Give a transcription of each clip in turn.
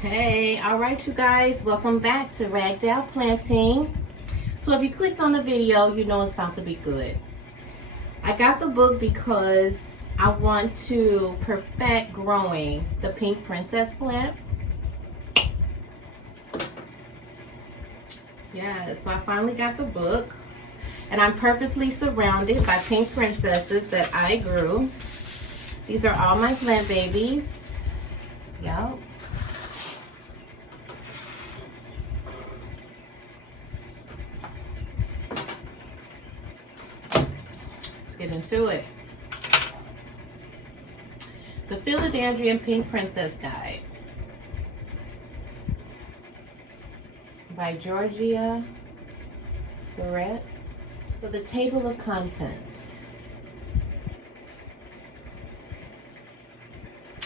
Hey, all right, you guys, welcome back to Ragdoll Planting. So if you clicked on the video, you know it's about to be good. I got the book because I want to perfect growing the pink princess plant. Yeah, so I finally got the book, and I'm purposely surrounded by pink princesses that I grew. These are all my plant babies. Yep. Get into it. The Philodendron Pink Princess Guide by Georgia Florette. So the table of contents.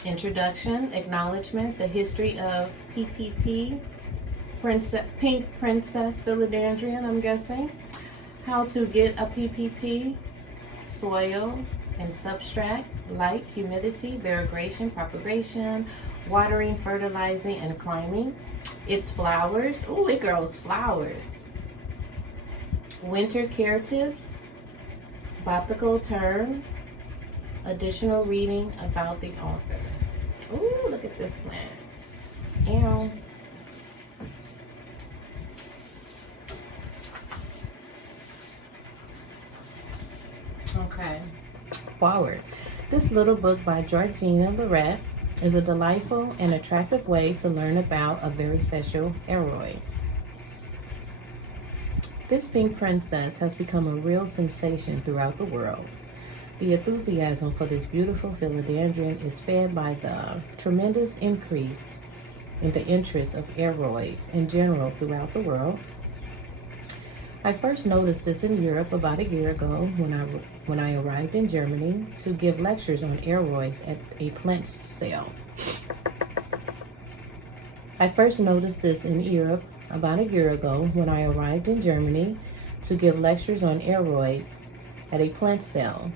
Introduction, acknowledgement, the history of PPP, Pink Princess Philodendron, I'm guessing. How to get a PPP. Soil and substrate, light, humidity, variegation, propagation, watering, fertilizing, and climbing. Its flowers. Oh, it grows flowers. Winter care tips, botanical terms, additional reading about the author. Oh, look at this plant. Ow. Okay, forward. This little book by Georgina Lorette is a delightful and attractive way to learn about a very special aroid. This pink princess has become a real sensation throughout the world. The enthusiasm for this beautiful philodendron is fed by the tremendous increase in the interest of aroids in general throughout the world. I first noticed this in Europe about a year ago when I arrived in Germany to give lectures on aroids at a plant sale. I first noticed this in Europe about a year ago when I arrived in Germany to give lectures on aroids at a plant sale.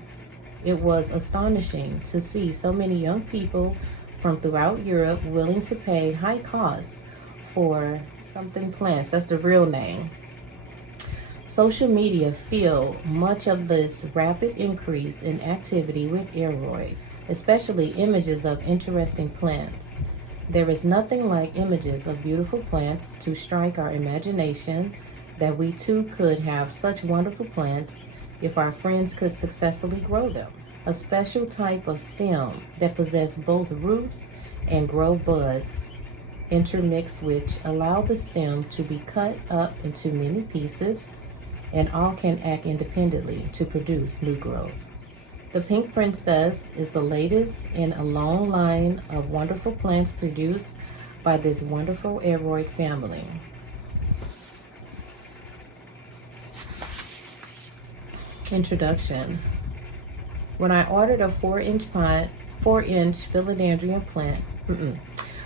It was astonishing to see so many young people from throughout Europe willing to pay high costs for something plants. That's the real name. Social media fuel much of this rapid increase in activity with aroids, especially images of interesting plants. There is nothing like images of beautiful plants to strike our imagination that we too could have such wonderful plants if our friends could successfully grow them. A special type of stem that possess both roots and grow buds intermixed, which allow the stem to be cut up into many pieces, and all can act independently to produce new growth. The Pink Princess is the latest in a long line of wonderful plants produced by this wonderful aroid family. Introduction. When I ordered a 4-inch philodendron plant,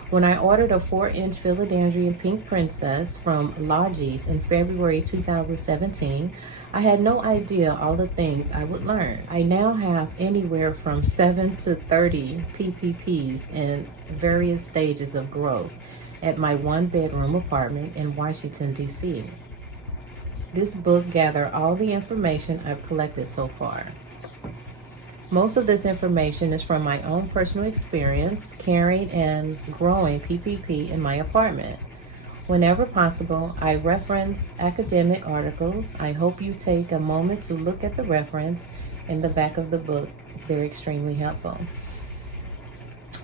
When I ordered a 4-inch philodendron pink princess from Logis in February 2017, I had no idea all the things I would learn. I now have anywhere from 7 to 30 PPPs in various stages of growth at my 1-bedroom apartment in Washington, D.C. This book gathers all the information I've collected so far. Most of this information is from my own personal experience carrying and growing PPP in my apartment. Whenever possible, I reference academic articles. I hope you take a moment to look at the reference in the back of the book. They're extremely helpful.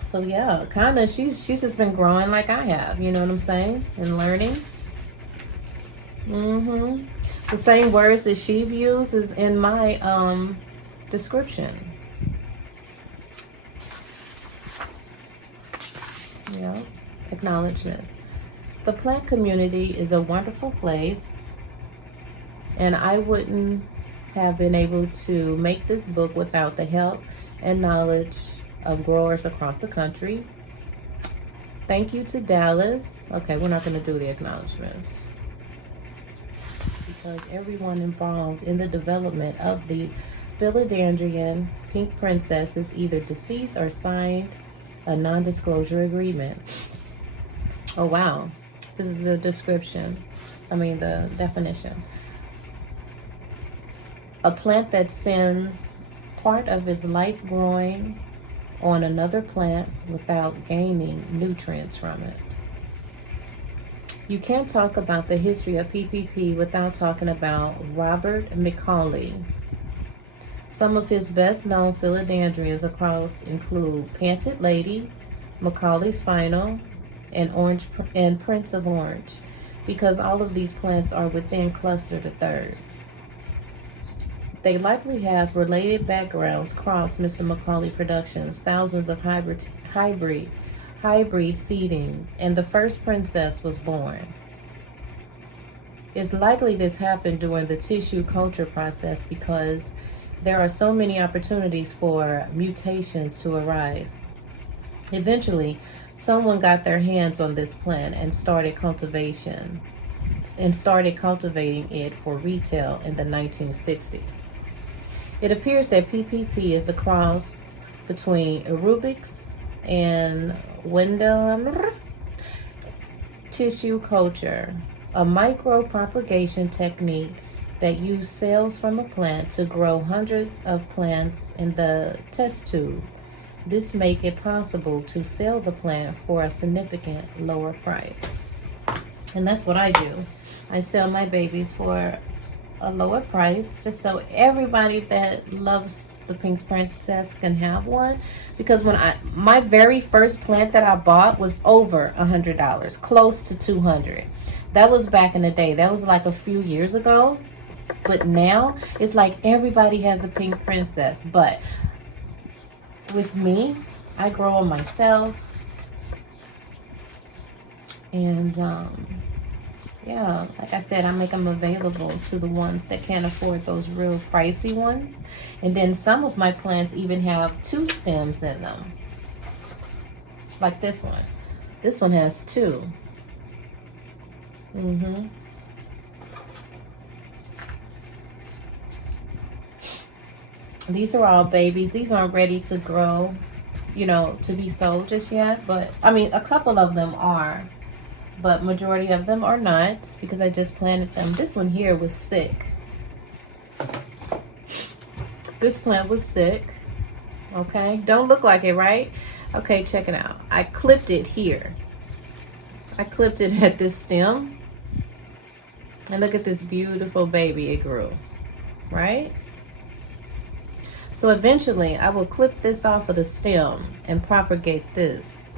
So yeah, kind of she's just been growing like I have, you know what I'm saying? And learning. The same words that she've used is in my description. Yeah, acknowledgements. The plant community is a wonderful place, and I wouldn't have been able to make this book without the help and knowledge of growers across the country. Thank you to Dallas. Okay, we're not going to do the acknowledgements because everyone involved in the development of the Philodendron Pink Princess is either deceased or signed a non-disclosure agreement. Oh, wow. This is the description. I mean, the definition. A plant that sends part of its life growing on another plant without gaining nutrients from it. You can't talk about the history of PPP without talking about Robert McCauley. Some of his best known philodendrons across include Painted Lady, Macaulay's Final, and Prince of Orange, because all of these plants are within cluster the third. They likely have related backgrounds across Mr. Macaulay Productions, thousands of hybrid seedings, and the first princess was born. It's likely this happened during the tissue culture process because there are so many opportunities for mutations to arise. Eventually, someone got their hands on this plant and started cultivating it for retail in the 1960s. It appears that PPP is a cross between aerobics and Wendell tissue culture, a micro-propagation technique that uses cells from a plant to grow hundreds of plants in the test tube. This makes it possible to sell the plant for a significant lower price. And that's what I do. I sell my babies for a lower price just so everybody that loves the Pink Princess can have one. Because when my very first plant that I bought was over $100, close to $200. That was back in the day. That was like a few years ago. But now it's like everybody has a Pink Princess. But with me, I grow them myself. And yeah, like I said, I make them available to the ones that can't afford those real pricey ones. And then some of my plants even have 2 stems in them. Like this one. This one has 2. These are all babies. These aren't ready to grow, you know, to be sold just yet. But, I mean, a couple of them are. But majority of them are not, because I just planted them. This one here was sick. This plant was sick. Okay, don't look like it, right? Okay, check it out. I clipped it here. I clipped it at this stem. And look at this beautiful baby it grew, right? So eventually I will clip this off of the stem and propagate this.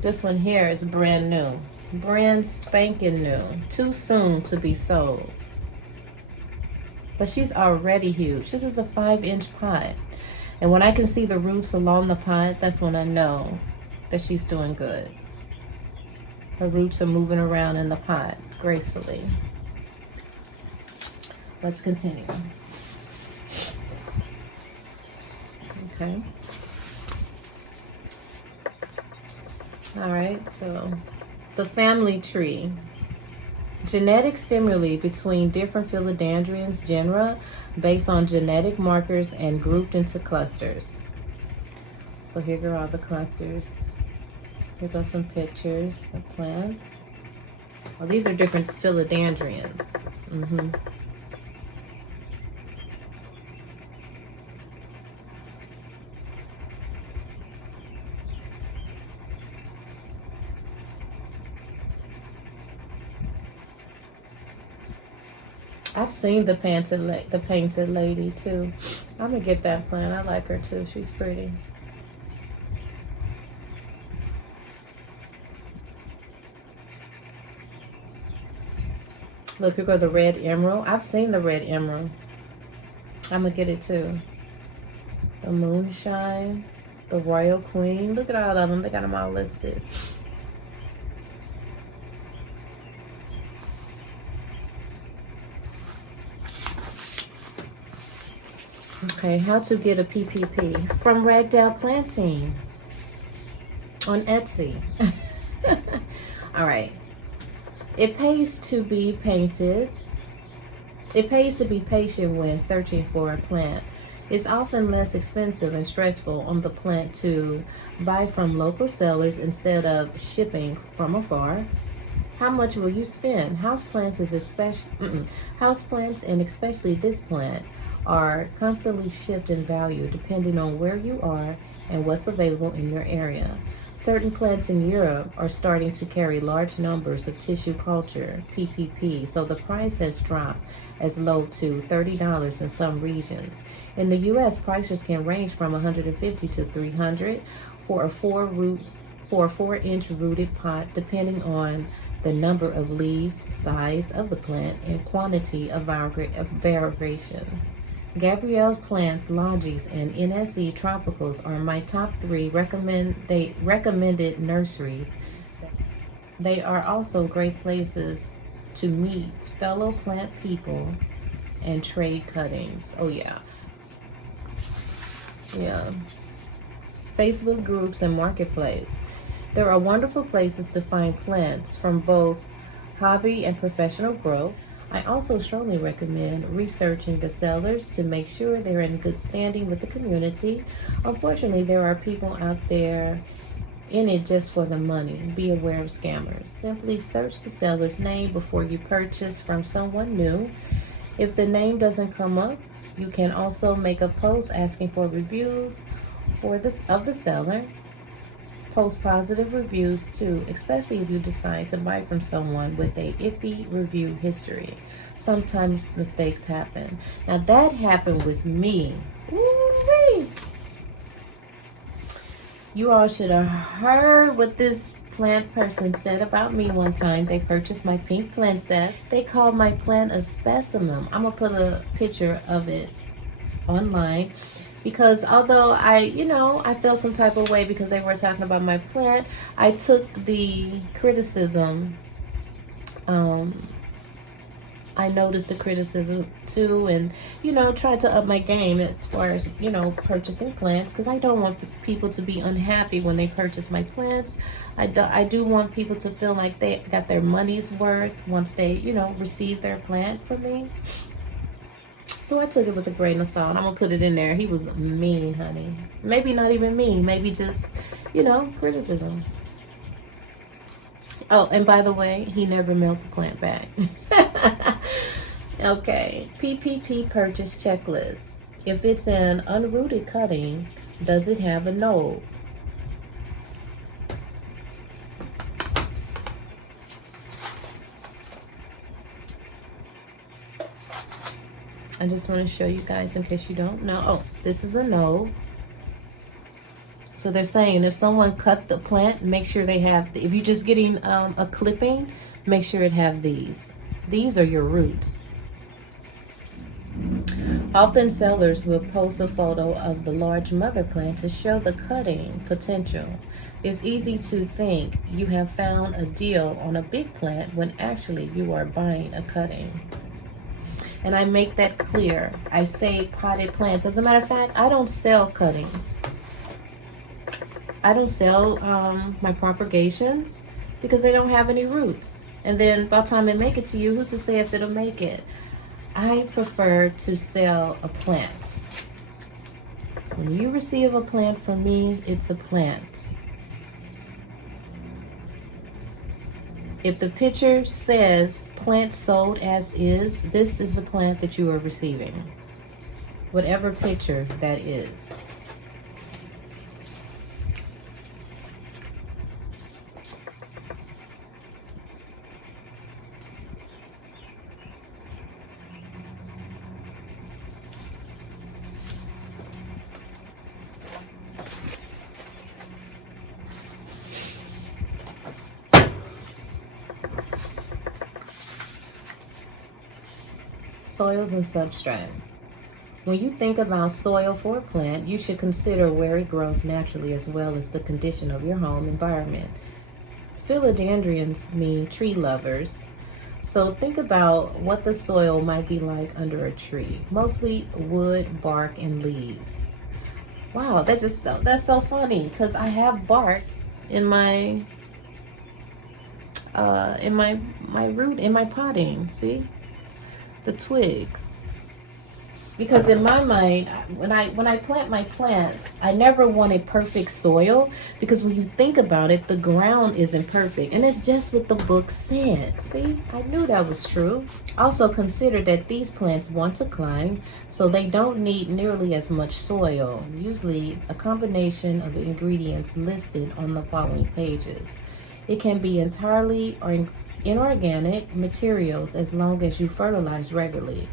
This one here is brand new. Brand spanking new. Too soon to be sold. But she's already huge. This is a 5-inch pot. And when I can see the roots along the pot, that's when I know that she's doing good. Her roots are moving around in the pot gracefully. Let's continue. Okay. All right, so the family tree. Genetic similarity between different philodendrons genera based on genetic markers and grouped into clusters. So here go all the clusters. Here go some pictures of plants. Well, these are different philodendrons. I've seen the painted lady too. I'm gonna get that plant. I like her too. She's pretty. Look, here go the red emerald. I've seen the red emerald. I'm gonna get it too. The moonshine, the royal queen. Look at all of them. They got them all listed. Okay, how to get a PPP from Red Dell Planting on Etsy. All right. It pays to be painted It pays to be patient when searching for a plant. It's often less expensive and stressful on the plant to buy from local sellers instead of shipping from afar. How much will you spend? Houseplants and especially this plant are constantly shift in value depending on where you are and what's available in your area. Certain plants in Europe are starting to carry large numbers of tissue culture, PPP, so the price has dropped as low to $30 in some regions. In the US, prices can range from $150 to $300 for a 4-inch rooted pot, depending on the number of leaves, size of the plant, and quantity of variegation. Gabrielle Plants, Longis, and NSE Tropicals are my top 3 recommended nurseries. They are also great places to meet fellow plant people and trade cuttings. Oh yeah. Yeah. Facebook groups and marketplace. There are wonderful places to find plants from both hobby and professional growth. I also strongly recommend researching the sellers to make sure they're in good standing with the community. Unfortunately, there are people out there in it just for the money. Be aware of scammers. Simply search the seller's name before you purchase from someone new. If the name doesn't come up, you can also make a post asking for reviews of the seller. Post positive reviews too, especially if you decide to buy from someone with a iffy review history. Sometimes mistakes happen. Now that happened with me. Woo-wee. You all should have heard what this plant person said about me one time. They purchased my pink princess. They called my plant a specimen. I'm gonna put a picture of it online. Because although I felt some type of way because they were talking about my plant, I took the criticism. I noticed the criticism too, and tried to up my game as far as purchasing plants, because I don't want people to be unhappy when they purchase my plants. I do want people to feel like they got their money's worth once they receive their plant from me. So I took it with a grain of salt. I'm gonna put it in there. He was mean, honey. Maybe not even mean. Maybe just, criticism. Oh, and by the way, he never mailed the plant back. Okay, PPP purchase checklist. If it's an unrooted cutting, does it have a node? I just want to show you guys in case you don't know. Oh, this is a node. So they're saying if someone cut the plant, make sure they have, if you're just getting a clipping, make sure it have these. These are your roots. Often sellers will post a photo of the large mother plant to show the cutting potential. It's easy to think you have found a deal on a big plant when actually you are buying a cutting. And I make that clear. I say potted plants. As a matter of fact, I don't sell cuttings. I don't sell my propagations because they don't have any roots. And then by the time they make it to you, who's to say if it'll make it? I prefer to sell a plant. When you receive a plant from me, it's a plant. If the picture says plant sold as is, this is the plant that you are receiving. Whatever picture that is. Soils and substrate. When you think about soil for a plant, you should consider where it grows naturally as well as the condition of your home environment. Philodendrons mean tree lovers. So think about what the soil might be like under a tree. Mostly wood, bark, and leaves. Wow, that's so funny because I have bark in my root, in my potting, see? the twigs. Because in my mind, when I plant my plants, I never wanted perfect soil, because when you think about it, the ground isn't perfect, and it's just what the book said. See, I knew that was true. Also consider that these plants want to climb, so they don't need nearly as much soil. Usually a combination of the ingredients listed on the following pages. It can be entirely or inorganic materials as long as you fertilize regularly.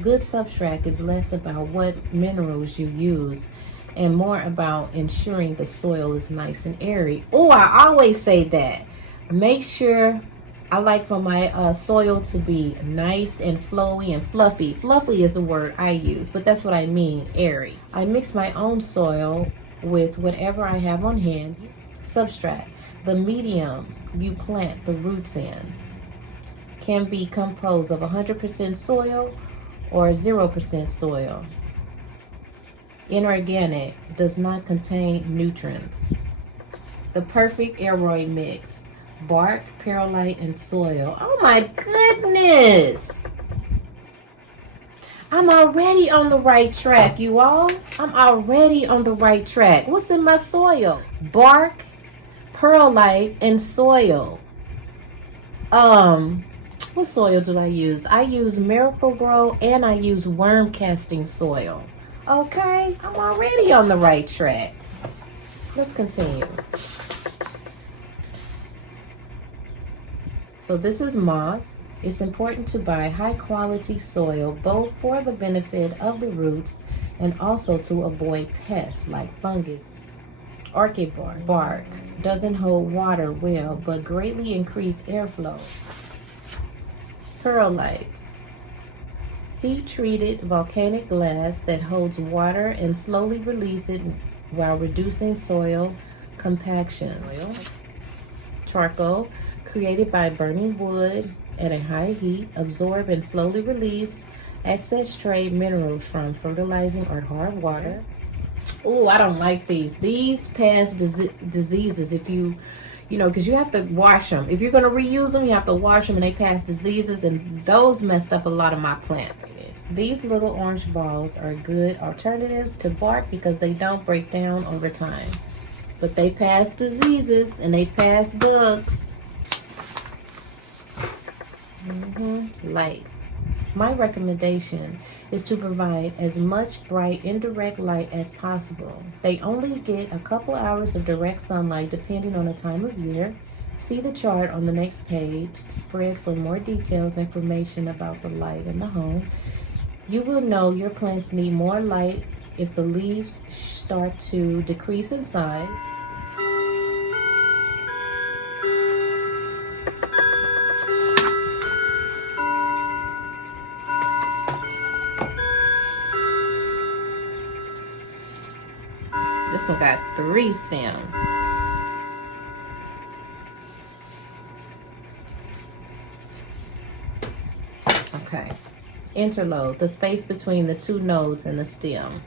Good substrate is less about what minerals you use and more about ensuring the soil is nice and airy. Oh, I always say that. Make sure, I like for my soil to be nice and flowy and fluffy. Fluffy is the word I use, but that's what I mean, airy. I mix my own soil with whatever I have on hand. Substrate, the medium you plant the roots in, can be composed of 100% soil or 0% soil. Inorganic does not contain nutrients. The perfect aeroid mix: bark, perlite, and soil. Oh my goodness! I'm already on the right track, you all. I'm already on the right track. What's in my soil? Bark, perlite, and soil. What soil do I use? I use Miracle-Gro and I use worm casting soil. Okay, I'm already on the right track. Let's continue. So this is moss. It's important to buy high quality soil, both for the benefit of the roots and also to avoid pests like fungus. Orchid bark doesn't hold water well, but greatly increase airflow. Perlite, heat-treated volcanic glass that holds water and slowly release it while reducing soil compaction. Charcoal, created by burning wood at a high heat, absorb and slowly release excess trace minerals from fertilizing or hard water. Oh, I don't like these. These pass diseases if you know, because you have to wash them. If you're going to reuse them, you have to wash them, and they pass diseases, and those messed up a lot of my plants. These little orange balls are good alternatives to bark because they don't break down over time. But they pass diseases, and they pass bugs. Light. My recommendation is to provide as much bright indirect light as possible. They only get a couple hours of direct sunlight depending on the time of year. See the chart on the next page, spread for more details, information about the light in the home. You will know your plants need more light if the leaves start to decrease in size. This one got 3 stems. Okay. Interlode, the space between the 2 nodes and the stem.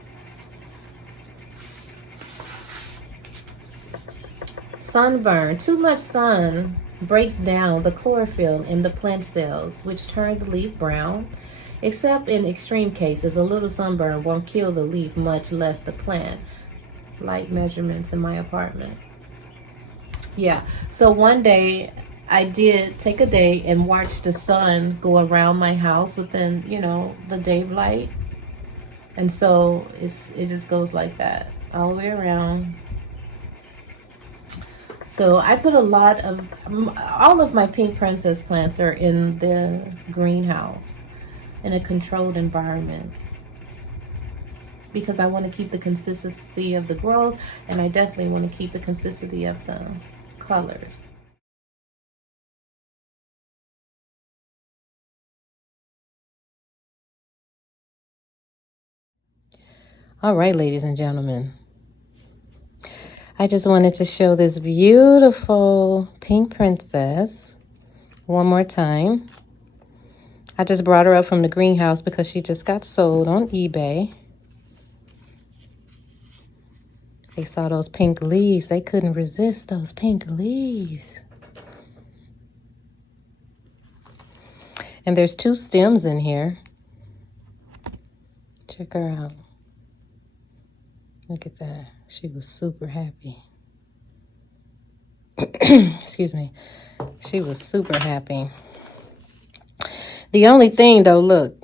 Sunburn. Too much sun breaks down the chlorophyll in the plant cells, which turn the leaf brown. Except in extreme cases, a little sunburn won't kill the leaf, much less the plant. Light measurements in my apartment. Yeah, so one day I did take a day and watch the sun go around my house within, you know, the daylight. And so it just goes like that all the way around. So I put a lot of, all of my pink princess plants are in the greenhouse in a controlled environment, because I want to keep the consistency of the growth, and I definitely want to keep the consistency of the colors. All right, ladies and gentlemen, I just wanted to show this beautiful pink princess one more time. I just brought her up from the greenhouse because she just got sold on eBay. They saw those pink leaves. They couldn't resist those pink leaves. And there's 2 stems in here. Check her out. Look at that. She was super happy. Excuse me. She was super happy. The only thing though, look.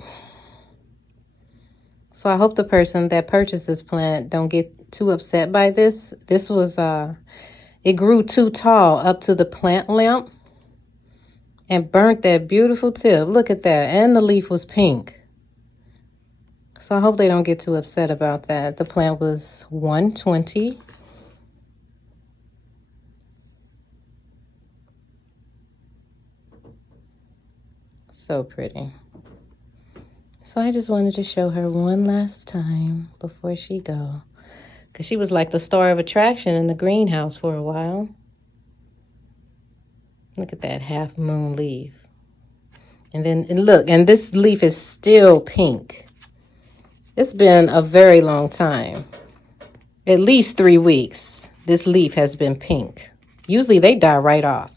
So I hope the person that purchased this plant don't get too upset by this. This was, it grew too tall up to the plant lamp and burnt that beautiful tip. Look at that. And the leaf was pink. So I hope they don't get too upset about that. The plant was $120. So pretty. So I just wanted to show her one last time before she go. Because she was like the star of attraction in the greenhouse for a while. Look at that half moon leaf. And then, and look, and this leaf is still pink. It's been a very long time. At least 3 weeks. This leaf has been pink. Usually they die right off.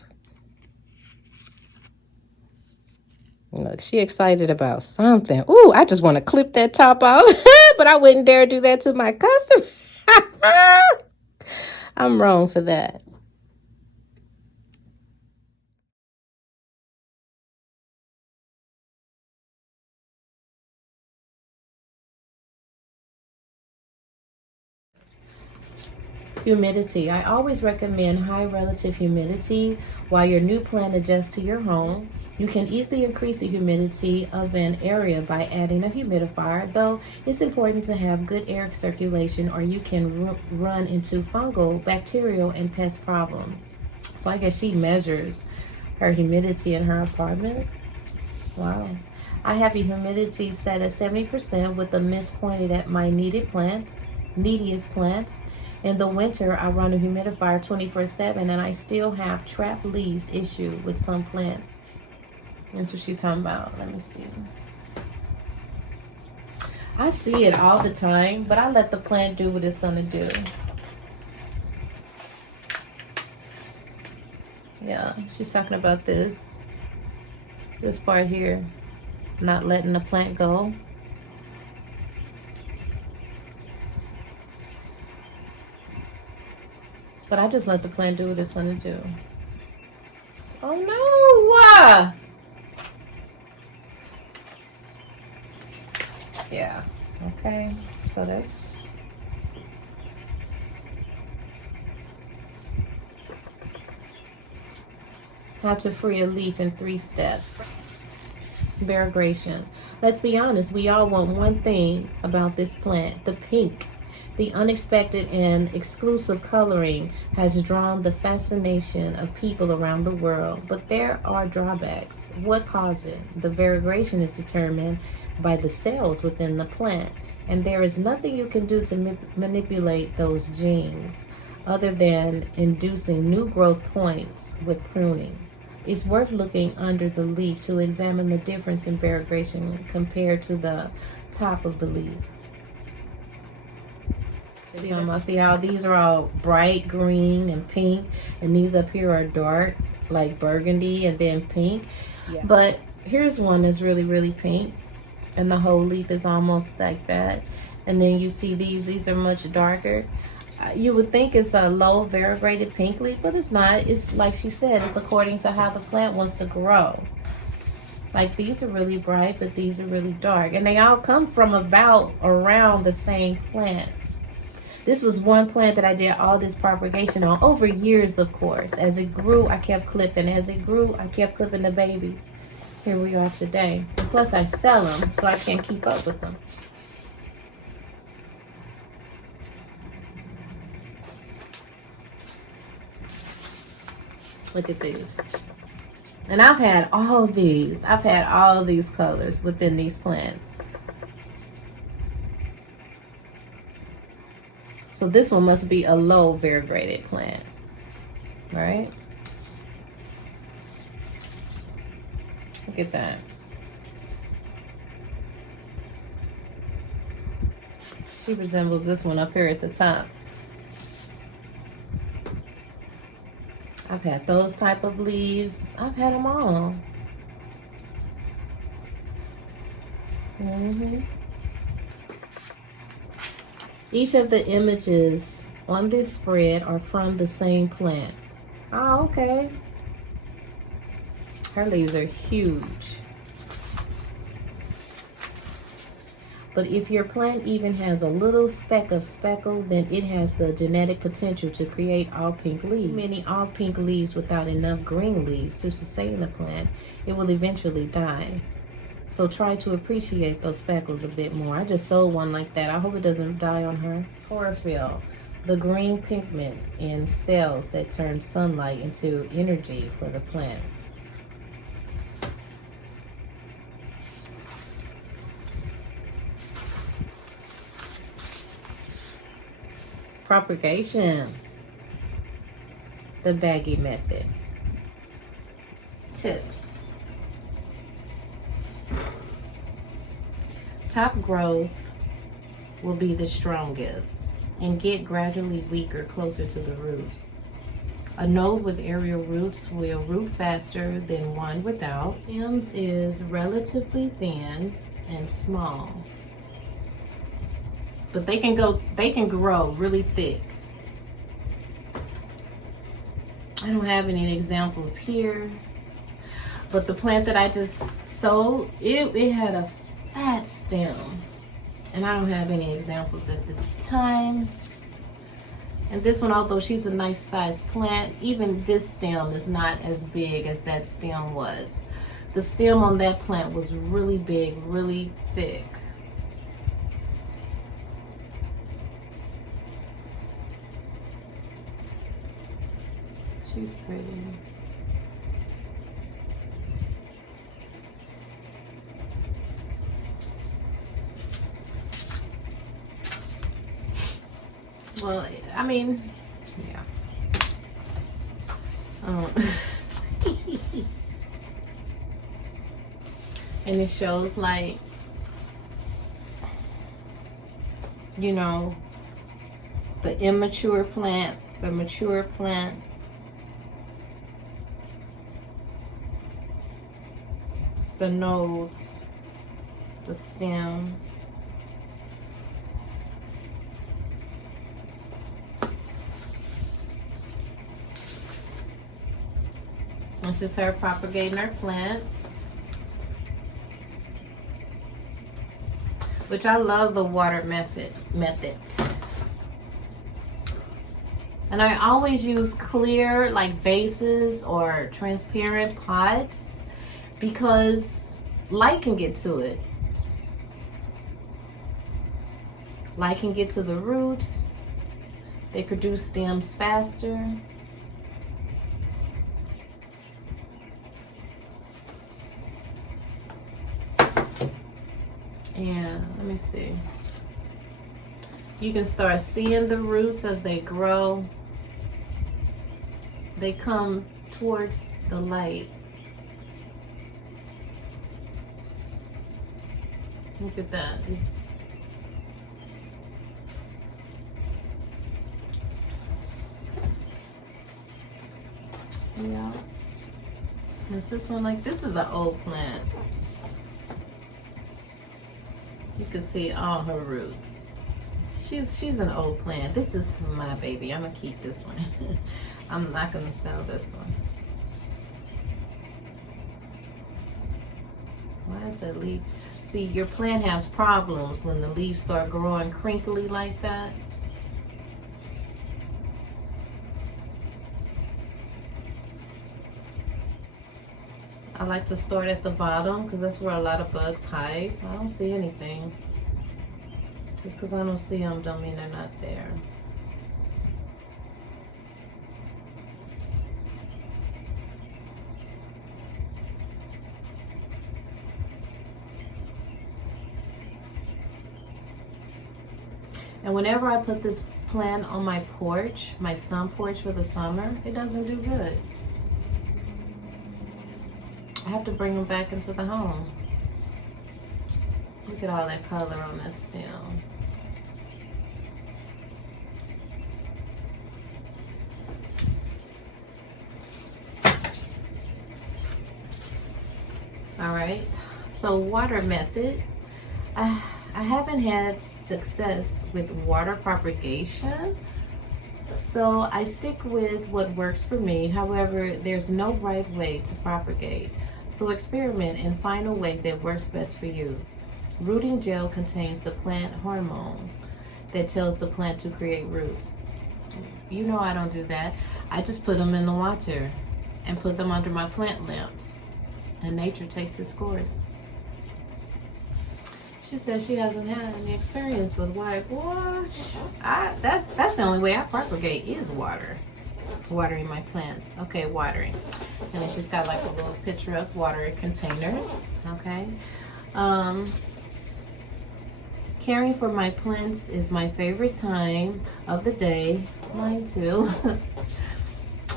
Look, she excited about something. Ooh, I just want to clip that top off. But I wouldn't dare do that to my customer. I'm wrong for that. Humidity. I always recommend high relative humidity while your new plant adjusts to your home. You can easily increase the humidity of an area by adding a humidifier, though it's important to have good air circulation or you can run into fungal, bacterial, and pest problems. So I guess she measures her humidity in her apartment. Wow. I have a humidity set at 70% with a mist pointed at my neediest plants. In the winter, I run a humidifier 24/7 and I still have trapped leaves issue with some plants. That's what she's talking about. Let me see. I see it all the time, but I let the plant do what it's going to do. Yeah, she's talking about this part here. Not letting the plant go. But I just let the plant do what it's going to do. Oh no! Yeah. Okay. So that's... how to free a leaf in 3 steps. Variegation. Let's be honest, we all want one thing about this plant, the pink. The unexpected and exclusive coloring has drawn the fascination of people around the world, but there are drawbacks. What causes it? The variegation is determined by the cells within the plant, and there is nothing you can do to manipulate those genes other than inducing new growth points with pruning. It's worth looking under the leaf to examine the difference in variegation compared to the top of the leaf. See how these are all bright green and pink, and these up here are dark, like burgundy and then pink. Yeah. But here's one that's really, really pink, and the whole leaf is almost like that. And then you see these are much darker. You would think it's a low variegated pink leaf, but it's not. It's like she said, it's according to how the plant wants to grow. Like these are really bright, but these are really dark. And they all come from around the same plants. This was one plant that I did all this propagation on over years, of course. As it grew, I kept clipping. As it grew, I kept clipping the babies. Here we are today. And plus, I sell them, so I can't keep up with them. Look at these. And I've had all these. I've had all these colors within these plants. So this one must be a low variegated plant, right? Look at that. She resembles this one up here at the top. I've had those type of leaves. I've had them all. Each of the images on this spread are from the same plant. Oh, okay. Her leaves are huge. But if your plant even has a little speck of speckle, then it has the genetic potential to create all pink leaves. Many all pink leaves without enough green leaves to sustain the plant, it will eventually die. So try to appreciate those speckles a bit more. I just sold one like that. I hope it doesn't die on her. Chlorophyll, the green pigment in cells that turn sunlight into energy for the plant. Propagation, the baggy method. Tips. Top growth will be the strongest and get gradually weaker closer to the roots. A node with aerial roots will root faster than one without. Stems is relatively thin and small, but they can grow really thick. I don't have any examples here, but the plant that I just sold, it had a fat stem, and I don't have any examples at this time. And this one, although she's a nice sized plant, even this stem is not as big as that stem was. The stem on that plant was really big, really thick. She's pretty. Well, I mean, yeah. And it shows, like, you know, the immature plant, the mature plant. The nodes, the stem. This is her propagating her plant. Which I love the water methods. And I always use clear, like, vases or transparent pots, because light can get to it. Light can get to the roots. They produce stems faster. And let me see. You can start seeing the roots as they grow. They come towards the light. Look at that. Yeah. Is this one like, this is an old plant. You can see all her roots. She's an old plant. This is my baby. I'm gonna keep this one. I'm not gonna sell this one. Why is that leaf? See, your plant has problems when the leaves start growing crinkly like that. I like to start at the bottom because that's where a lot of bugs hide. I don't see anything. Just because I don't see them don't mean they're not there. And whenever I put this plant on my porch, my sun porch for the summer, it doesn't do good. I have to bring them back into the home. Look at all that color on that stem. All right, so water method. I haven't had success with water propagation, so I stick with what works for me. However, there's no right way to propagate, so experiment and find a way that works best for you. Rooting gel contains the plant hormone that tells the plant to create roots. You know I don't do that. I just put them in the water and put them under my plant lamps, and nature takes its course. She says she hasn't had any experience with water. What? That's the only way I propagate is watering my plants. Okay, watering. And then she's got like a little picture of water containers. Okay. Caring for my plants is my favorite time of the day. Mine too.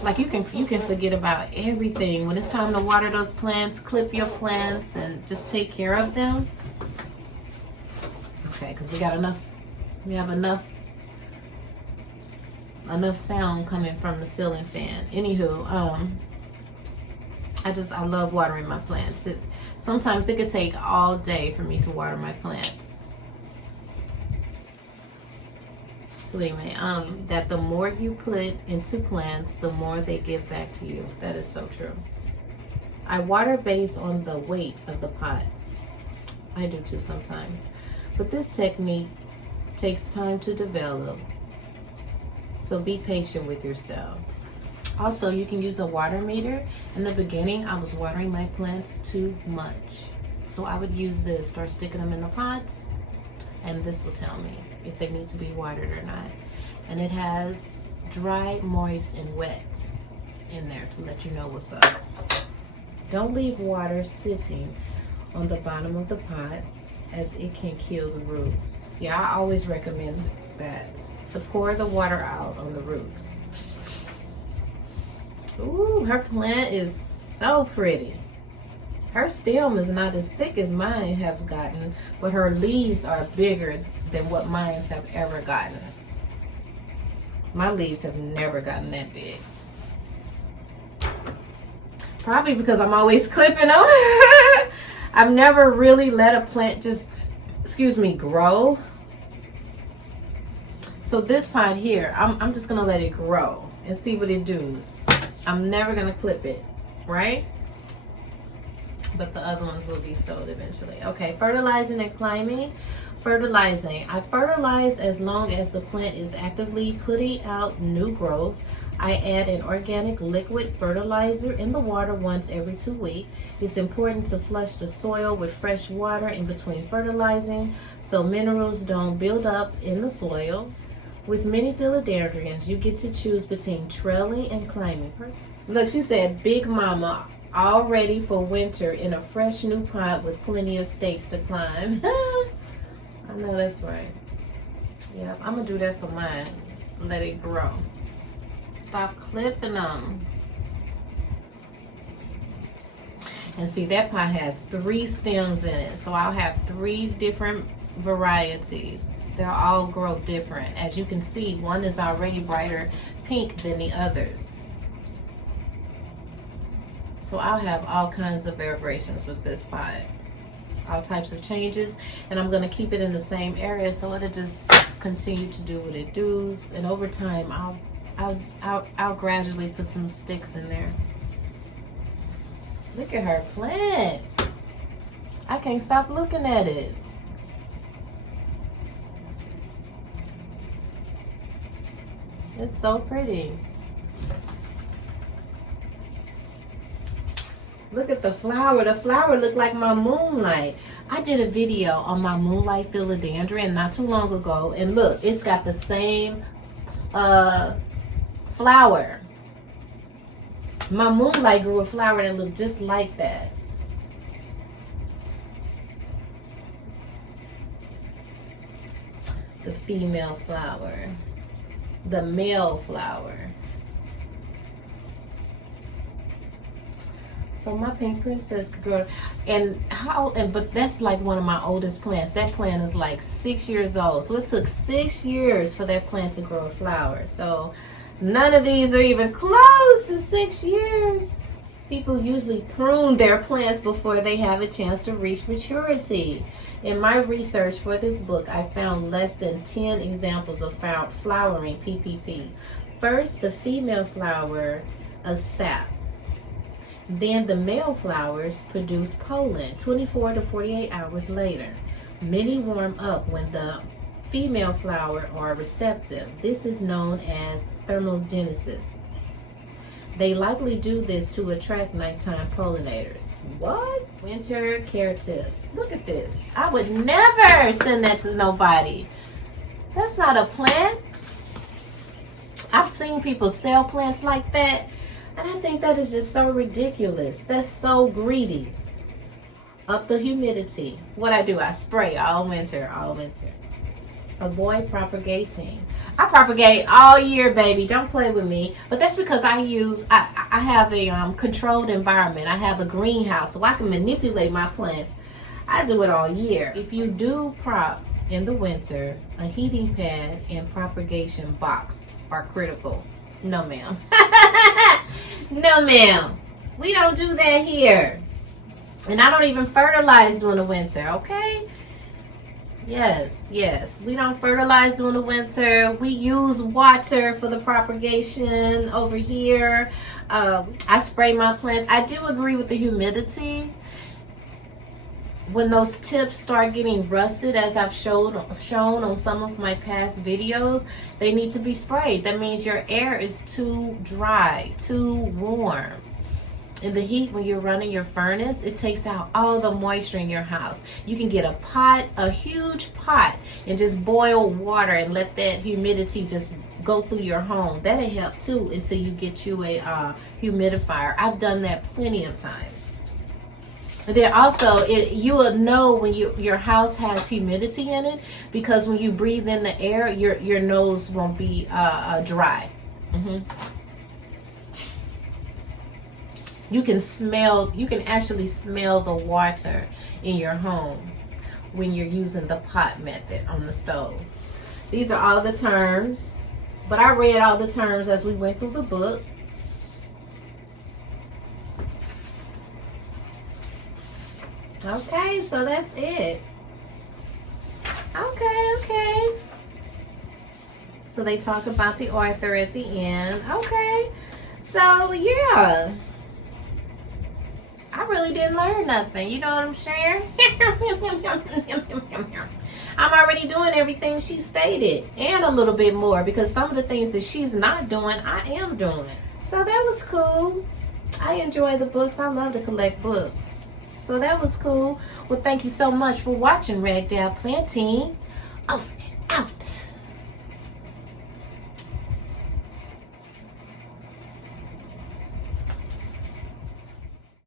Like you can forget about everything when it's time to water those plants. Clip your plants and just take care of them. Okay, because we have enough sound coming from the ceiling fan. Anywho, I love watering my plants. Sometimes it could take all day for me to water my plants. So anyway, that the more you put into plants, the more they give back to you. That is so true. I water based on the weight of the pot. I do too sometimes. But this technique takes time to develop, so be patient with yourself. Also, you can use a water meter. In the beginning, I was watering my plants too much. So I would use this, start sticking them in the pots, and this will tell me if they need to be watered or not. And it has dry, moist, and wet in there to let you know what's up. Don't leave water sitting on the bottom of the pot, as it can kill the roots. Yeah, I always recommend that, to pour the water out on the roots. Ooh, her plant is so pretty. Her stem is not as thick as mine have gotten, but her leaves are bigger than what mine have ever gotten. My leaves have never gotten that big. Probably because I'm always clipping them. I've never really let a plant just, grow. So this pot here, I'm just gonna let it grow and see what it does. I'm never gonna clip it, right? But the other ones will be sold eventually. Okay, fertilizing and climbing. Fertilizing. I fertilize as long as the plant is actively putting out new growth. I add an organic liquid fertilizer in the water once every 2 weeks. It's important to flush the soil with fresh water in between fertilizing so minerals don't build up in the soil. With many philodendrons, you get to choose between trailing and climbing. Look, she said, Big Mama, all ready for winter in a fresh new pot with plenty of stakes to climb. I know that's right. Yeah, I'm gonna do that for mine. Let it grow. Stop clipping them. And see, that pot has 3 stems in it, so I'll have 3 different varieties. They'll all grow different. As you can see, one is already brighter pink than the others. So I'll have all kinds of variations with this pot. All types of changes, and I'm gonna keep it in the same area so it'll just continue to do what it does. And over time, I'll gradually put some sticks in there. Look at her plant. I can't stop looking at it. It's so pretty. Look at the flower. The flower looked like my moonlight. I did a video on my moonlight philodendron not too long ago, and look, it's got the same flower. My moonlight grew a flower that looked just like that. The female flower. The male flower. So my pink princess could grow, but that's like one of my oldest plants. That plant is like 6 years old. So it took 6 years for that plant to grow a flower. So none of these are even close to 6 years. People usually prune their plants before they have a chance to reach maturity. In my research for this book, I found less than 10 examples of flowering PPP. First, the female flower a sap. Then the male flowers produce pollen 24 to 48 hours later. Many warm up when the female flower are receptive. This is known as thermogenesis. They likely do this to attract nighttime pollinators. What? Winter care tips. Look at this. I would never send that to nobody. That's not a plant. I've seen people sell plants like that, and I think that is just so ridiculous. That's so greedy. Up the humidity. What I do, I spray all winter. Avoid propagating. I propagate all year, baby. Don't play with me. But that's because I have a controlled environment. I have a greenhouse, so I can manipulate my plants. I do it all year. If you do prop in the winter, a heating pad and propagation box are critical. No, ma'am. No, ma'am. We don't do that here. And I don't even fertilize during the winter, okay? Yes. We don't fertilize during the winter. We use water for the propagation over here. I spray my plants. I do agree with the humidity. When those tips start getting rusted, as I've shown on some of my past videos, they need to be sprayed. That means your air is too dry, too warm. In the heat, when you're running your furnace, it takes out all the moisture in your house. You can get a huge pot, and just boil water and let that humidity just go through your home. That'll help too until you get you a humidifier. I've done that plenty of times. Then also, you will know when your house has humidity in it, because when you breathe in the air, your nose won't be dry. You can actually smell the water in your home when you're using the pot method on the stove. These are all the terms, but I read all the terms as we went through the book. Okay, so that's it. Okay. So they talk about the author at the end. Okay, so yeah. I really didn't learn nothing. You know what I'm saying? I'm already doing everything she stated and a little bit more, because some of the things that she's not doing, I am doing. So that was cool. I enjoy the books. I love to collect books. So that was cool. Well, thank you so much for watching Ragdoll Planting. Over and out.